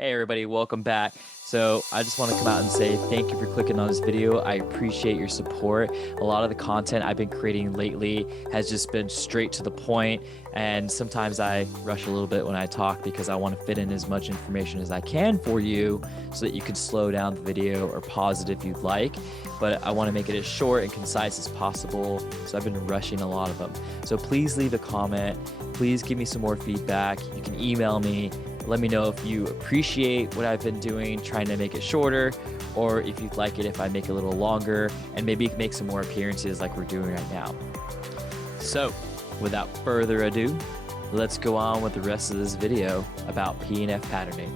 Hey everybody, welcome back. So I just want to come out and say thank you for clicking on this video. I appreciate your support. A lot of the content I've been creating lately has just been straight to the point, and sometimes I rush a little bit when I talk because I want to fit in as much information as I can for you so that you can slow down the video or pause it if you'd like. But I want to make it as short and concise as possible, so I've been rushing a lot of them. So please leave a comment. Please give me some more feedback. You can email me. Let me know if you appreciate what I've been doing, trying to make it shorter, or if you'd like it if I make it a little longer and maybe make some more appearances like we're doing right now. So without further ado, let's go on with the rest of this video about P&F patterning.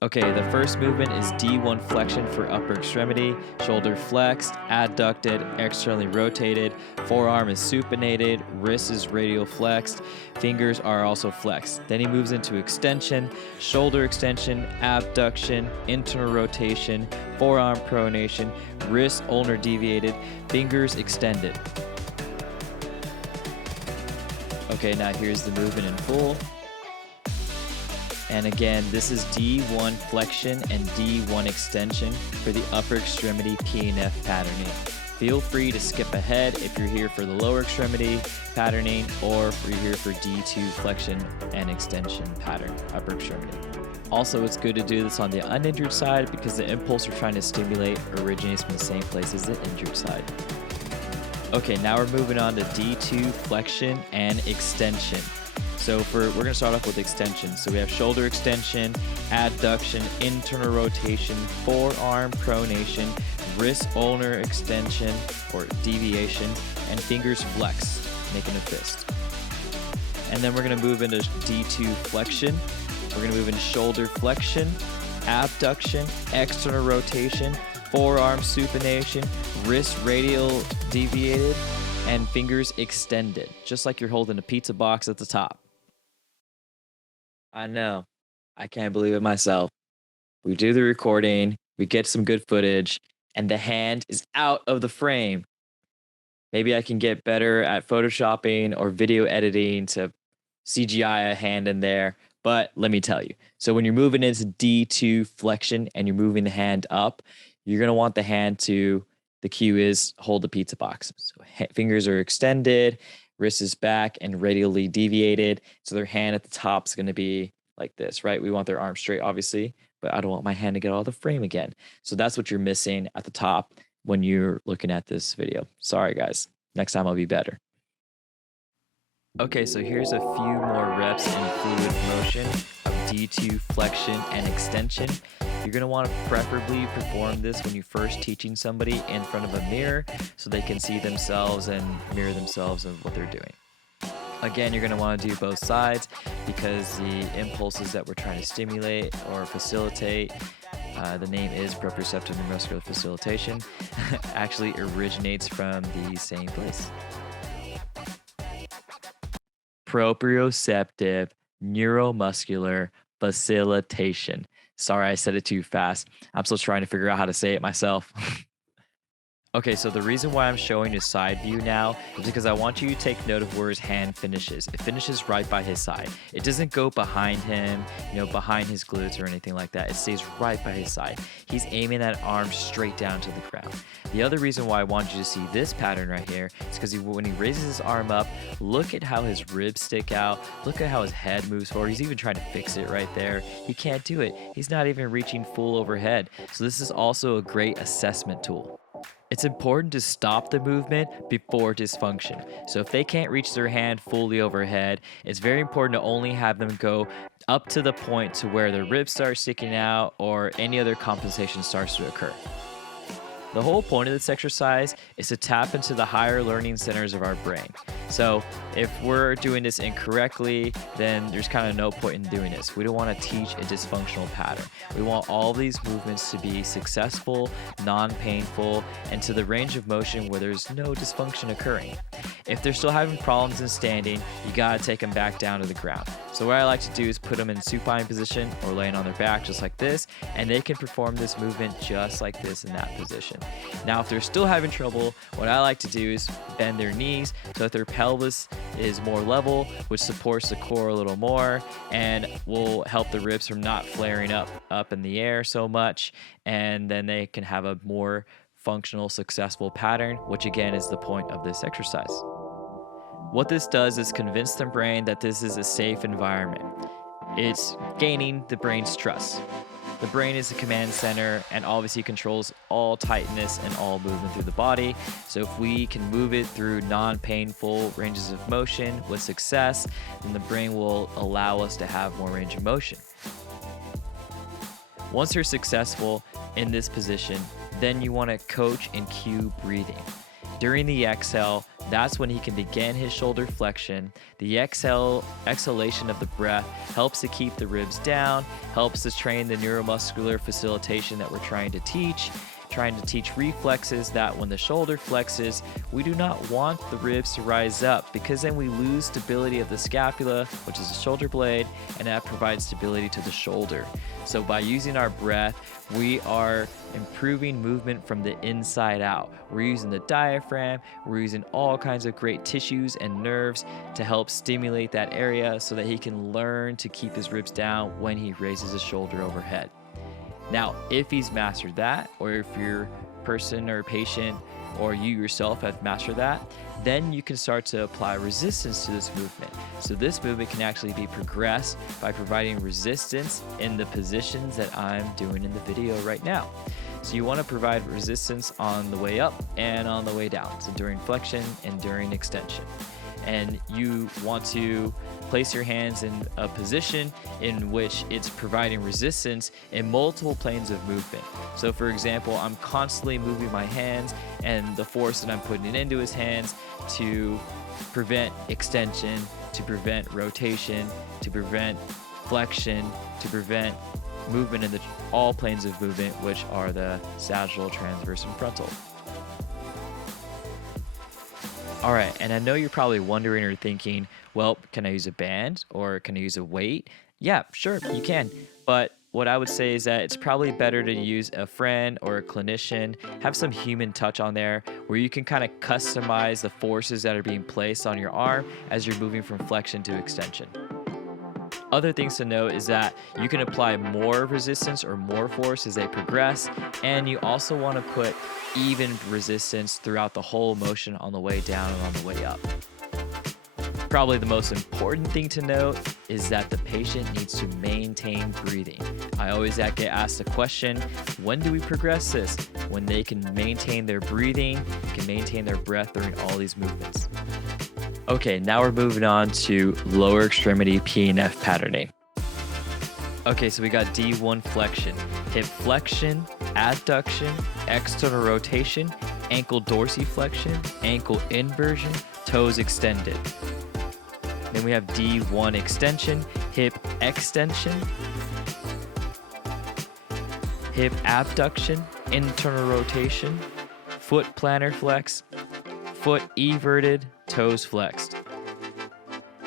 Okay, the first movement is D1 flexion for upper extremity, shoulder flexed, adducted, externally rotated, forearm is supinated, wrist is radial flexed, fingers are also flexed. Then he moves into extension, shoulder extension, abduction, internal rotation, forearm pronation, wrist ulnar deviated, fingers extended. Okay, now here's the movement in full. And again, this is D1 flexion and D1 extension for the upper extremity P&F patterning. Feel free to skip ahead if you're here for the lower extremity patterning, or if you're here for D2 flexion and extension pattern, upper extremity. Also, it's good to do this on the uninjured side because the impulse we're trying to stimulate originates from the same place as the injured side. Okay, now we're moving on to D2 flexion and extension. So we're going to start off with extension. So we have shoulder extension, adduction, internal rotation, forearm pronation, wrist ulnar extension or deviation, and fingers flex, making a fist. And then we're going to move into D2 flexion. We're going to move into shoulder flexion, abduction, external rotation, forearm supination, wrist radial deviated, and fingers extended, just like you're holding a pizza box at the top. I know. I can't believe it myself. We do the recording, we get some good footage, and the hand is out of the frame. Maybe I can get better at photoshopping or video editing to CGI a hand in there, but let me tell you. So when you're moving into D2 flexion and you're moving the hand up, you're going to want the hand to, the cue is hold the pizza box. So fingers are extended, wrist is back and radially deviated. So their hand at the top is going to be like this, right? We want their arm straight, obviously, but I don't want my hand to get out of the frame again. So that's what you're missing at the top when you're looking at this video. Sorry, guys. Next time I'll be better. Okay, so here's a few more reps in fluid motion of D2 flexion and extension. You're going to want to preferably perform this when you're first teaching somebody in front of a mirror so they can see themselves and mirror themselves of what they're doing. Again, you're going to want to do both sides because the impulses that we're trying to stimulate or facilitate, the name is proprioceptive neuromuscular facilitation, actually originates from the same place. Proprioceptive neuromuscular facilitation. Sorry, I said it too fast. I'm still trying to figure out how to say it myself. Okay, so the reason why I'm showing his side view now is because I want you to take note of where his hand finishes. It finishes right by his side. It doesn't go behind him, behind his glutes or anything like that. It stays right by his side. He's aiming that arm straight down to the ground. The other reason why I want you to see this pattern right here is because when he raises his arm up, look at how his ribs stick out. Look at how his head moves forward. He's even trying to fix it right there. He can't do it. He's not even reaching full overhead. So this is also a great assessment tool. It's important to stop the movement before dysfunction. So if they can't reach their hand fully overhead, it's very important to only have them go up to the point to where their ribs start sticking out or any other compensation starts to occur. The whole point of this exercise is to tap into the higher learning centers of our brain. So if we're doing this incorrectly, then there's kind of no point in doing this. We don't want to teach a dysfunctional pattern. We want all these movements to be successful, non-painful, and to the range of motion where there's no dysfunction occurring. If they're still having problems in standing, you gotta take them back down to the ground. So what I like to do is put them in supine position or laying on their back just like this, and they can perform this movement just like this in that position. Now, if they're still having trouble, what I like to do is bend their knees so that their pelvis is more level, which supports the core a little more and will help the ribs from not flaring up in the air so much, and then they can have a more functional, successful pattern, which again is the point of this exercise. What this does is convince the brain that this is a safe environment. It's gaining the brain's trust. The brain is the command center and obviously controls all tightness and all movement through the body. So if we can move it through non-painful ranges of motion with success, then the brain will allow us to have more range of motion. Once you're successful in this position, then you want to coach and cue breathing. During the exhale, that's when he can begin his shoulder flexion. The exhalation of the breath helps to keep the ribs down, helps to train the neuromuscular facilitation that we're trying to teach reflexes that when the shoulder flexes, we do not want the ribs to rise up, because then we lose stability of the scapula, which is the shoulder blade, and that provides stability to the shoulder. So by using our breath, we are improving movement from the inside out. We're using the diaphragm, we're using all kinds of great tissues and nerves to help stimulate that area so that he can learn to keep his ribs down when he raises his shoulder overhead. Now, if he's mastered that, or if your person or patient or you yourself have mastered that, then you can start to apply resistance to this movement. So this movement can actually be progressed by providing resistance in the positions that I'm doing in the video right now. So you want to provide resistance on the way up and on the way down, so during flexion and during extension. And you want to place your hands in a position in which it's providing resistance in multiple planes of movement. So for example, I'm constantly moving my hands and the force that I'm putting into his hands to prevent extension, to prevent rotation, to prevent flexion, to prevent movement in all planes of movement, which are the sagittal, transverse, and frontal. All right, and I know you're probably wondering or thinking, well, can I use a band or can I use a weight? Yeah, sure, you can. But what I would say is that it's probably better to use a friend or a clinician, have some human touch on there where you can kind of customize the forces that are being placed on your arm as you're moving from flexion to extension. Other things to note is that you can apply more resistance or more force as they progress, and you also want to put even resistance throughout the whole motion on the way down and on the way up. Probably the most important thing to note is that the patient needs to maintain breathing. I always get asked the question, when do we progress this? When they can maintain their breathing, can maintain their breath during all these movements. Okay, now we're moving on to lower extremity PNF patterning. Okay, so we got D1 flexion, hip flexion, adduction, external rotation, ankle dorsiflexion, ankle inversion, toes extended. Then we have D1 extension, hip extension, hip abduction, internal rotation, foot plantar flex, foot everted, toes flexed.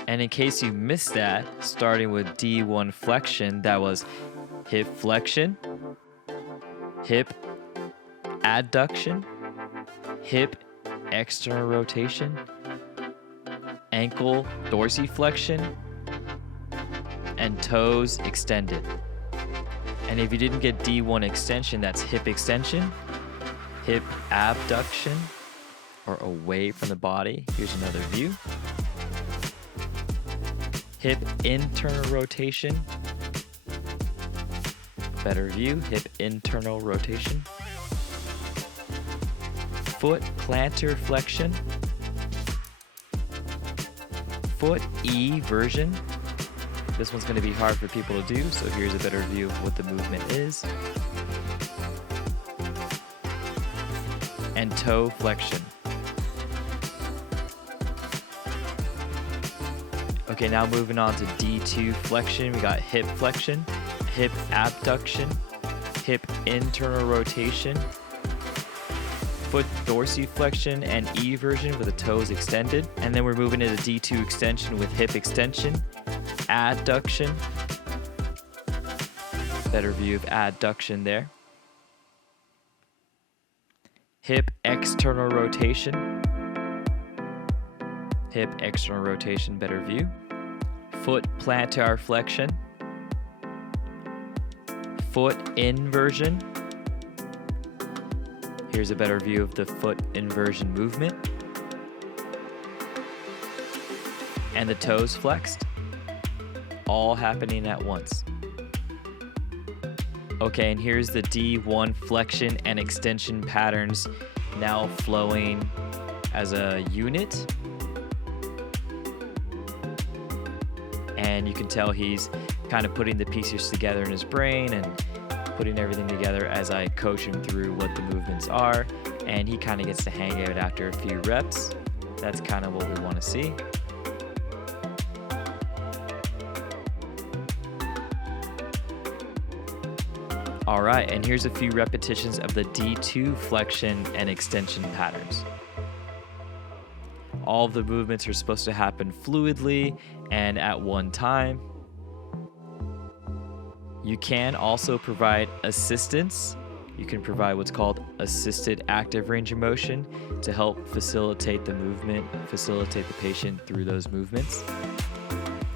And in case you missed that, starting with D1 flexion, that was hip flexion, hip adduction, hip external rotation, ankle dorsiflexion, and toes extended. And if you didn't get D1 extension, that's hip extension, hip abduction, or away from the body. Here's another view. Hip internal rotation. Better view, hip internal rotation. Foot plantar flexion. Foot eversion. This one's going to be hard for people to do, so here's a better view of what the movement is. And toe flexion. Okay, now moving on to D2 flexion, we got hip flexion, hip abduction, hip internal rotation, foot dorsiflexion and eversion with the toes extended. And then we're moving to the D2 extension with hip extension, adduction. Better view of adduction there. Hip external rotation. Hip external rotation, better view. Foot plantar flexion. Foot inversion. Here's a better view of the foot inversion movement. And the toes flexed. All happening at once. Okay, and here's the D1 flexion and extension patterns now flowing as a unit. And you can tell he's kind of putting the pieces together in his brain and putting everything together as I coach him through what the movements are. And he kind of gets the hang of it after a few reps. That's kind of what we want to see. All right, and here's a few repetitions of the D2 flexion and extension patterns. All of the movements are supposed to happen fluidly and at one time. You can also provide assistance. You can provide what's called assisted active range of motion to help facilitate the movement, facilitate the patient through those movements.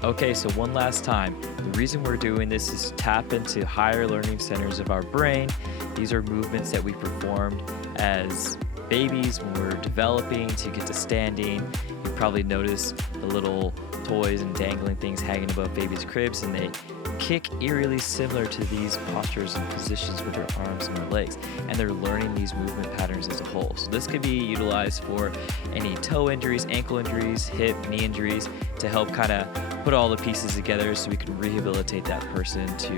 Okay, so one last time. The reason we're doing this is to tap into higher learning centers of our brain. These are movements that we performed as babies when we're developing to get to standing. You probably notice the little toys and dangling things hanging above babies' cribs, and they kick eerily similar to these postures and positions with their arms and their legs, and they're learning these movement patterns as a whole. So this could be utilized for any toe injuries, ankle injuries, hip, knee injuries, to help kind of put all the pieces together so we can rehabilitate that person to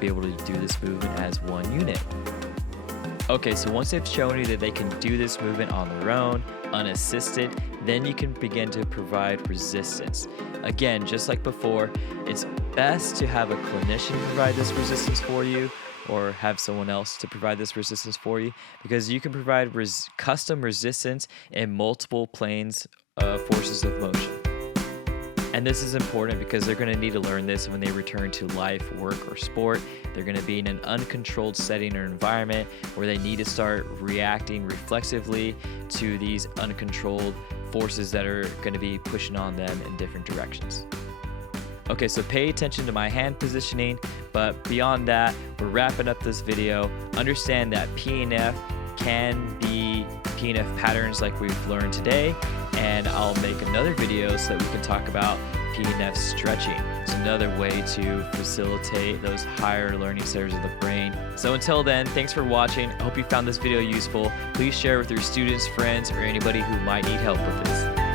be able to do this movement as one unit. Okay, so once they've shown you that they can do this movement on their own, unassisted, then you can begin to provide resistance. Again, just like before, it's best to have a clinician provide this resistance for you or have someone else to provide this resistance for you, because you can provide custom resistance in multiple planes of forces of motion. And this is important because they're going to need to learn this when they return to life, work, or sport. They're going to be in an uncontrolled setting or environment where they need to start reacting reflexively to these uncontrolled forces that are going to be pushing on them in different directions. Okay, so pay attention to my hand positioning, but beyond that, we're wrapping up this video. Understand that PNF can be PNF patterns like we've learned today, and I'll make another video so that we can talk about PNF stretching. It's another way to facilitate those higher learning centers of the brain. So until then, thanks for watching. I hope you found this video useful. Please share with your students, friends, or anybody who might need help with this.